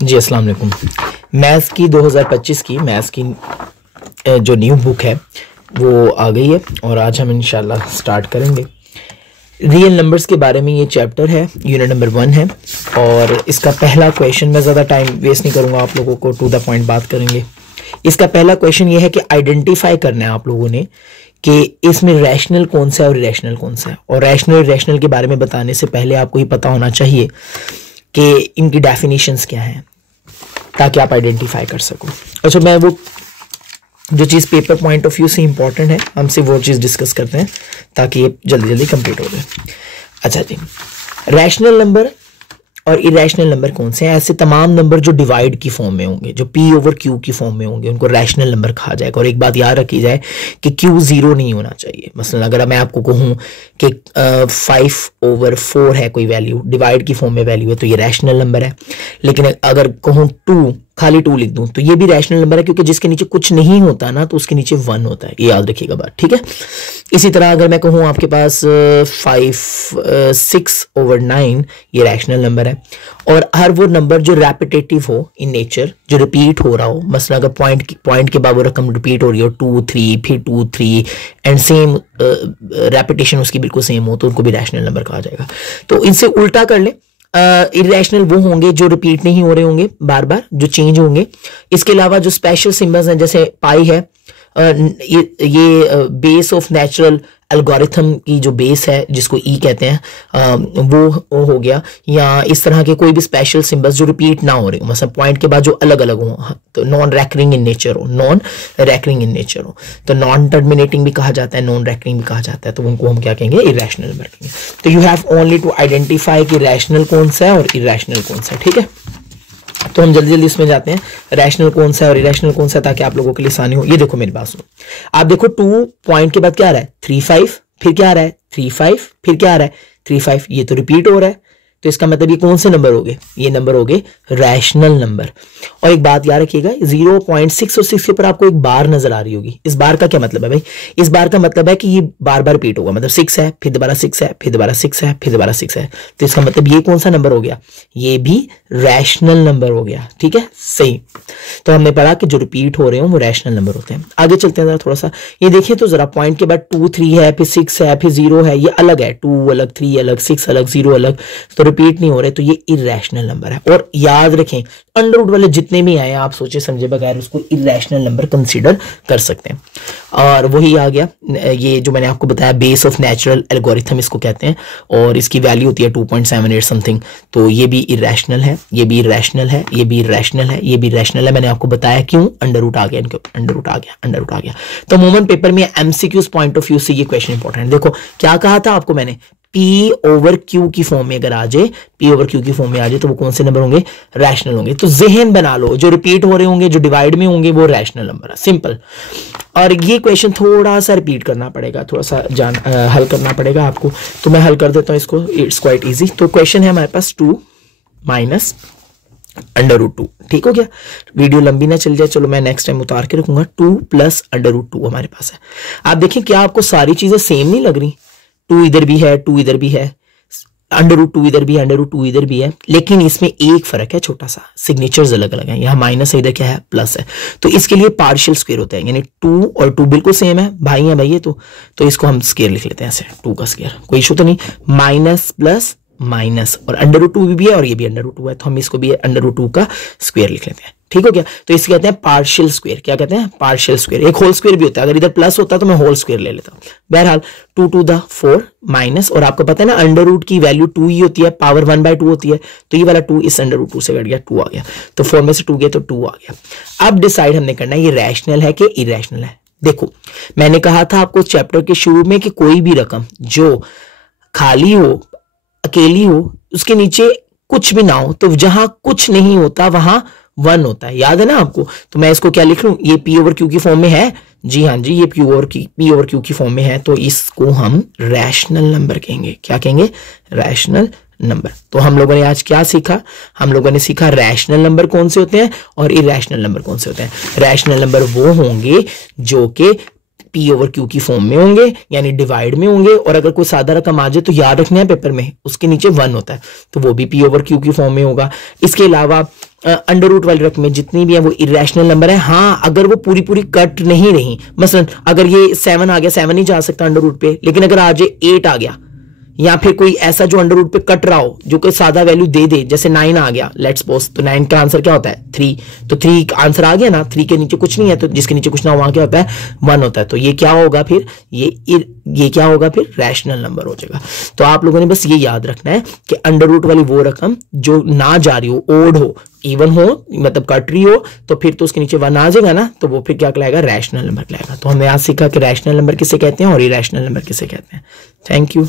जी अस्सलाम वालेकुम। मैथ्स की 2025 की मैथ्स की जो न्यू बुक है वो आ गई है और आज हम इंशाल्लाह स्टार्ट करेंगे। रियल नंबर्स के बारे में ये चैप्टर है, यूनिट नंबर 1 है और इसका पहला क्वेश्चन, मैं ज़्यादा टाइम वेस्ट नहीं करूँगा, आप लोगों को टू द पॉइंट बात करेंगे। इसका पहला क्वेश्चन ये है कि आइडेंटिफाई करना है आप लोगों ने कि इसमें रैशनल कौन सा है और इरेशनल कौन सा है। और रैशनल इरेशनल के बारे में बताने से पहले आपको ये पता होना चाहिए कि इनकी डेफिनेशंस क्या हैं ताकि आप आइडेंटिफाई कर सको। अच्छा, मैं वो जो चीज़ पेपर पॉइंट ऑफ व्यू से इंपॉर्टेंट है हम सिर्फ वो चीज़ डिस्कस करते हैं ताकि ये जल्दी जल्दी कंप्लीट हो जाए। अच्छा जी, रैशनल नंबर और इरेशनल नंबर कौन से हैं? ऐसे तमाम नंबर जो डिवाइड की फॉर्म में होंगे, जो पी ओवर क्यू की फॉर्म में होंगे, उनको रैशनल नंबर कहा जाएगा। और एक बात याद रखी जाए कि क्यू जीरो नहीं होना चाहिए। मसलन अगर मैं आपको कहूँ कि 5/4 है कोई वैल्यू, डिवाइड की फॉर्म में वैल्यू है, तो ये रैशनल नंबर है। लेकिन अगर कहूँ 2, खाली 2 लिख दूं तो ये भी रैशनल नंबर है, क्योंकि जिसके नीचे कुछ नहीं होता ना तो उसके नीचे 1 होता है। ये याद रखिएगा बात, ठीक है। इसी तरह अगर मैं कहूँ आपके पास 6/9, ये रैशनल नंबर है। और हर वो नंबर जो रेपिटेटिव हो इन नेचर, जो रिपीट हो रहा हो, मसलन अगर पॉइंट के बाद वो रकम रिपीट हो रही हो 2 3 फिर 2 3 एंड सेम रेपिटेशन उसकी बिल्कुल सेम हो, तो उनको भी रैशनल नंबर कहा जाएगा। तो इनसे उल्टा कर ले, इरेशनल वो होंगे जो रिपीट नहीं हो रहे होंगे, बार बार जो चेंज होंगे। इसके अलावा जो स्पेशल सिंबल्स हैं, जैसे पाई है, ये बेस ऑफ नेचुरल एल्गोरिथम की जो बेस है जिसको ई कहते हैं, वो हो गया। या इस तरह के कोई भी स्पेशल सिंबल्स जो रिपीट ना हो रहे हो, मतलब पॉइंट के बाद जो अलग अलग हो, तो नॉन रैकरिंग इन नेचर हो, तो नॉन टर्मिनेटिंग भी कहा जाता है, नॉन रैकरिंग भी कहा जाता है, तो उनको हम क्या कहेंगे? इरेशनल नंबर कहेंगे। तो you have only to identify कि रैशनल कौन सा है और इरेशनल कौन सा है, ठीक है। तो हम जल्दी जल्दी इसमें जाते हैं, रैशनल कौन सा है और इरेशनल कौन सा है, ताकि आप लोगों के लिए आसानी हो। ये देखो मेरी बात सुनो, आप देखो 2 पॉइंट के बाद क्या आ रहा है? 3 5, फिर क्या आ रहा है? 3 5, फिर क्या आ रहा है? 3 5। ये तो रिपीट हो रहा है, तो इसका मतलब ये कौन से नंबर हो गए? ये नंबर हो गए रैशनल नंबर। और एक बात याद रखिएगा, 0.6 और 6 के ऊपर आपको एक बार नजर आ रही होगी। इस बार का क्या मतलब है भाई? इस बार का मतलब है कि ये बार बार रिपीट होगा, मतलब 6 है, फिर दोबारा 6 है, फिर दोबारा 6 है, फिर दोबारा 6 है। तो इसका मतलब ये कौन सा नंबर हो गया? ये भी रैशनल नंबर हो गया, ठीक है, सही। तो हमने पढ़ा कि जो रिपीट हो रहे हो वो रैशनल नंबर होते हैं। आगे चलते हैं जरा थोड़ा सा, ये देखिए तो जरा, पॉइंट के बाद 2 3 है, फिर 6 है, फिर 0 है, ये अलग है, 2 अलग, 3 अलग, 6 अलग, 0 अलग, तो रिपीट नहीं हो रहे, तो ये इरेशनल नंबर है। और याद रखें, अंडर रूट वाले जितने भी आए आप सोचे समझे बगैर उसको इरेशनल नंबर कंसीडर कर सकते हैं। और वही आ गया ये जो मैंने आपको बताया, बेस ऑफ नेचुरल एल्गोरिथम इसको कहते हैं, और इसकी वैल्यू होती है 2.78 समथिंग। तो ये भी इरेशनल है, ये भी इरेशनल है, ये भी इरेशनल है, ये भी इरेशनल है। मैंने आपको बताया क्यों, अंडर रूट आ गया, इनके अंडर रूट आ गया, अंडर रूट आ गया। तो अमूमन पेपर में एमसीक्यूज पॉइंट ऑफ व्यू से ये क्वेश्चन इंपॉर्टेंट है। देखो क्या कहा था आपको मैंने, P ओवर Q की फॉर्म में अगर आ जाए, P ओवर Q की फॉर्म में आ जाए, तो वो कौन से नंबर होंगे? रैशनल होंगे। तो जहन बना लो, जो रिपीट हो रहे होंगे, जो डिवाइड में होंगे, वो रैशनल नंबर है, सिंपल। और ये क्वेश्चन थोड़ा सा रिपीट करना पड़ेगा, थोड़ा सा हल करना पड़ेगा आपको, तो मैं हल कर देता हूँ इसको, इट्स क्वाइट इजी। तो क्वेश्चन है हमारे पास 2 माइनस अंडर रूट 2, ठीक हो गया। वीडियो लंबी ना चल जाए, चलो मैं नेक्स्ट टाइम उतार के रखूंगा। 2 प्लस अंडर रूट 2 हमारे पास है। आप देखिए क्या आपको सारी चीजें सेम नहीं लग रही? 2 इधर भी है, 2 इधर भी है, अंडर रूट 2 इधर भी है, अंडर रूट 2 इधर भी है, लेकिन इसमें एक फर्क है छोटा सा, सिग्नेचर्स अलग अलग हैं। यहाँ माइनस है, इधर क्या है? प्लस है। तो इसके लिए पार्शियल स्क्वायर होता है, यानी 2 और 2 बिल्कुल सेम है, भाई है भाई ये, तो इसको हम स्क्वायर लिख लेते हैं ऐसे, 2 का स्क्वायर, कोई इशू तो नहीं। माइनस प्लस माइनस, और अंडर रूट 2 भी है और ये भी अंडर रूट 2 है, तो हम इसको भी अंडर रूट 2 का स्क्वायर लिख लेते हैं, ठीक हो गया। तो इसे कहते हैं पार्शियल स्क्वायर। क्या कहते हैं? Partial square. एक होल स्क्वायर भी होता है, अगर इधर प्लस होता तो मैं होल स्क्वायर ले लेता हूं। बहरहाल 2 to the 4 माइनस, और आपको पता है ना अंडर रूट की वैल्यू 2 ही होती है, पावर 1/2 होती है, तो ये वाला 2 इस अंडर रूट 2 से कट गया, 2 आ गया, तो 4 में से 2 गया तो 2 आ गया। अब डिसाइड हमने करना है ये रैशनल है कि इरेशनल है। देखो मैंने कहा था आपको चैप्टर के शुरू में कि कोई भी रकम जो खाली हो, अकेली हो, उसके नीचे कुछ भी ना हो, तो जहां कुछ नहीं होता वहां 1 होता है, याद है ना आपको। तो मैं इसको क्या लिख लूं? ये P ओवर Q की फॉर्म में है, जी हाँ जी, ये P ओवर Q की फॉर्म में है, तो इसको हम रैशनल नंबर कहेंगे। क्या कहेंगे? Rational number. तो हम लोगों ने आज क्या सीखा? हम लोगों ने सीखा रैशनल नंबर कौन से होते हैं और इरेशनल नंबर कौन से होते हैं। रैशनल नंबर वो होंगे जो कि P ओवर Q की फॉर्म में होंगे, यानी डिवाइड में होंगे, और अगर कोई सादा रकम आ जाए तो याद रखना है पेपर में उसके नीचे 1 होता है, तो वो भी P ओवर Q की फॉर्म में होगा। इसके अलावा अंडर रूट वाली रकमें जितनी भी है वो इरेशनल नंबर है। हाँ, अगर वो पूरी पूरी कट नहीं रही, मसलन अगर ये 7 आ गया, 7 नहीं जा सकता अंडर रूट पे, लेकिन अगर आज 8 आ गया या फिर कोई ऐसा जो अंडर रूट पे कट रहा हो, जो कोई सादा वैल्यू दे दे, जैसे 9 आ गया लेट्स सपोज, तो 9 का आंसर क्या होता है 3, तो 3 आंसर आ गया ना, 3 के नीचे कुछ नहीं है, तो जिसके नीचे कुछ ना हो वहां क्या होता है 1 होता है। तो ये क्या होगा फिर, ये क्या होगा फिर, रैशनल नंबर हो जाएगा। तो आप लोगों ने बस ये याद रखना है कि अंडर रूट वाली वो रकम जो ना जा रही हो, ओड हो, इवन हो, मतलब कट रही हो, तो फिर तो उसके नीचे 1 आ जाएगा ना, तो वो फिर क्या कहलाएगा, रैशनल नंबर कहलाएगा। तो हमने आज सीखा कि रैशनल नंबर किसे कहते हैं और इरेशनल नंबर किसे कहते हैं। Thank you.